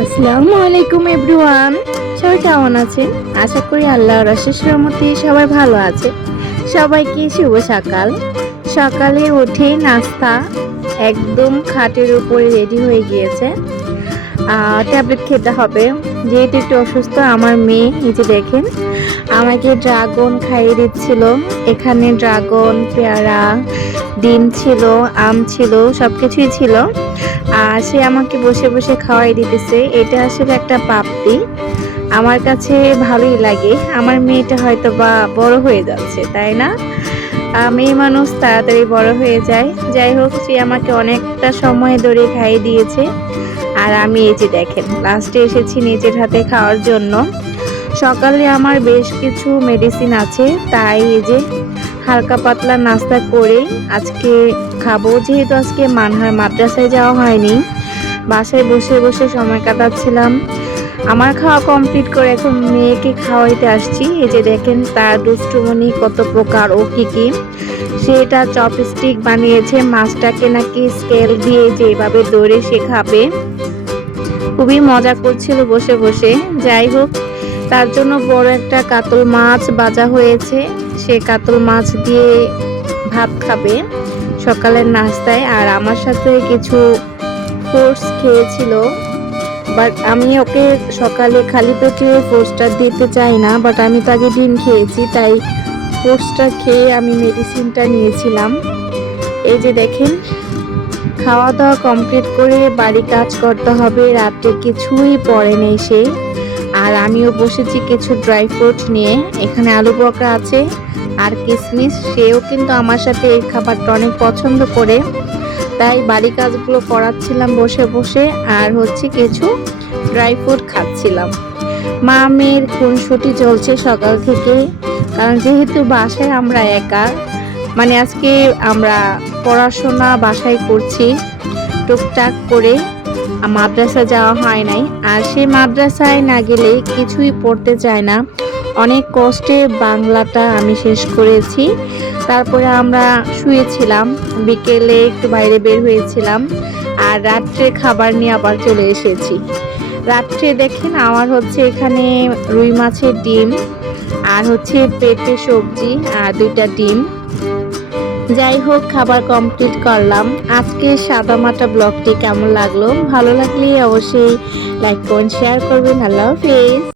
আসসালামু আলাইকুম এভরিওয়ান। সবাই কেমন আছেন? আশা করি আল্লাহ অশেষ রহমতে সবাই ভালো আছে। সবাইকে শুভ সকাল। সকালে উঠে নাস্তা একদম খাটের উপরে রেডি হয়ে গিয়েছে। ট্যাবলেট খেতে হবে। যেহেতু একটু অসুস্থ, আমার মেয়ে নিজে দেখেন আমাকে ড্রাগন খাইয়ে দিচ্ছিল। এখানে ড্রাগন পেয়ারা ডিম ছিল আম ছিল সব কিছুই ছিল। আর সে আমাকে বসে বসে খাওয়াই দিতেছে। এটা আসলে একটা পাপ্তি আমার কাছে ভালোই লাগে। আমার মেয়েটা হয়তো বা বড় হয়ে যাচ্ছে তাই না? আহ, মেয়ে মানুষ তাড়াতাড়ি বড় হয়ে যায়। যাই হোক সে আমাকে অনেকটা সময় ধরে খাইয়ে দিয়েছে। আর আমি এই যে দেখেন লাস্টে এসেছি নিজের হাতে খাওয়ার জন্য। সকালে আমার বেশ কিছু মেডিসিন আছে, তাই এই যে হালকা পাতলা নাস্তা করে আজকে খাব। যেহেতু আজকে মানহার মাদ্রাসায় যাওয়া হয়নি, বাসায় বসে বসে সময় কাটাচ্ছিলাম। আমার খাওয়া কমপ্লিট করে এখন মেয়েকে খাওয়াইতে আসছি। এই যে দেখেন তার দুষ্টুমনি কত প্রকার, ও কী কী। সেটা চপস্টিক বানিয়েছে, মাছটাকে নাকি স্কেল দিয়ে যেভাবে দৌড়ে সে খাবে। খুবই মজা করছিল বসে বসে। যাই হোক তার জন্য বড় একটা কাতল মাছ বাজা হয়েছে। সে কাতল মাছ দিয়ে ভাত খাবে সকালের নাস্তায়। আর আমার সাথে কিছু ফ্রুটস খেয়েছিল, বাট আমি ওকে সকালে খালি পেটে ফ্রুটসটা দিতে চাই না, বাট আমি তো আগে ডিম খেয়েছি, তাই ফোর্সটা খেয়ে আমি মেডিসিনটা নিয়েছিলাম। এই যে দেখেন, খাওয়া দাওয়া কমপ্লিট করে বাড়ি কাজ করতে হবে, রাত্রে কিছুই পড়ে নেই সে। আর আমিও বসেছি কিছু ড্রাই ফ্রুট নিয়ে। এখানে আলু বকরা আছে আর কিশমিশ সেও কিন্তু আমার সাথে এই খাবারটা অনেক পছন্দ করে। তাই বাড়ি কাজগুলো করাচ্ছিলাম বসে বসে আর হচ্ছে কিছু ড্রাই ফ্রুট খাচ্ছিলাম। মা, মেয়ের খুনসুটি চলছে সকাল থেকে। কারণ যেহেতু বাসায় আমরা একা মানে আজকে আমরা পড়াশোনা বাসায় করছি টুকটাক করে। মাদ্রাসা যাওয়া হয় নাই। আর সেই মাদ্রাসায় না গেলে কিছুই পড়তে চায় না। অনেক কষ্টে বাংলাটা আমি শেষ করেছি। তারপরে আমরা শুয়েছিলাম। বিকেলে একটু বাইরে বের হয়েছিলাম। আর রাত্রে খাবার নিয়ে আবার চলে এসেছি। রাত্রে দেখেন আমার হচ্ছে এখানে রুই মাছের ডিম, আর হচ্ছে পেঁপে সবজি, আর দুইটা ডিম। যাই হোক খাবার কমপ্লিট করলাম। আজকে সাদামাটা ব্লগটি কেমন লাগল? ভালো লাগলে অবশ্যই লাইক করুন শেয়ার করবেন আল্লাহ হাফেজ।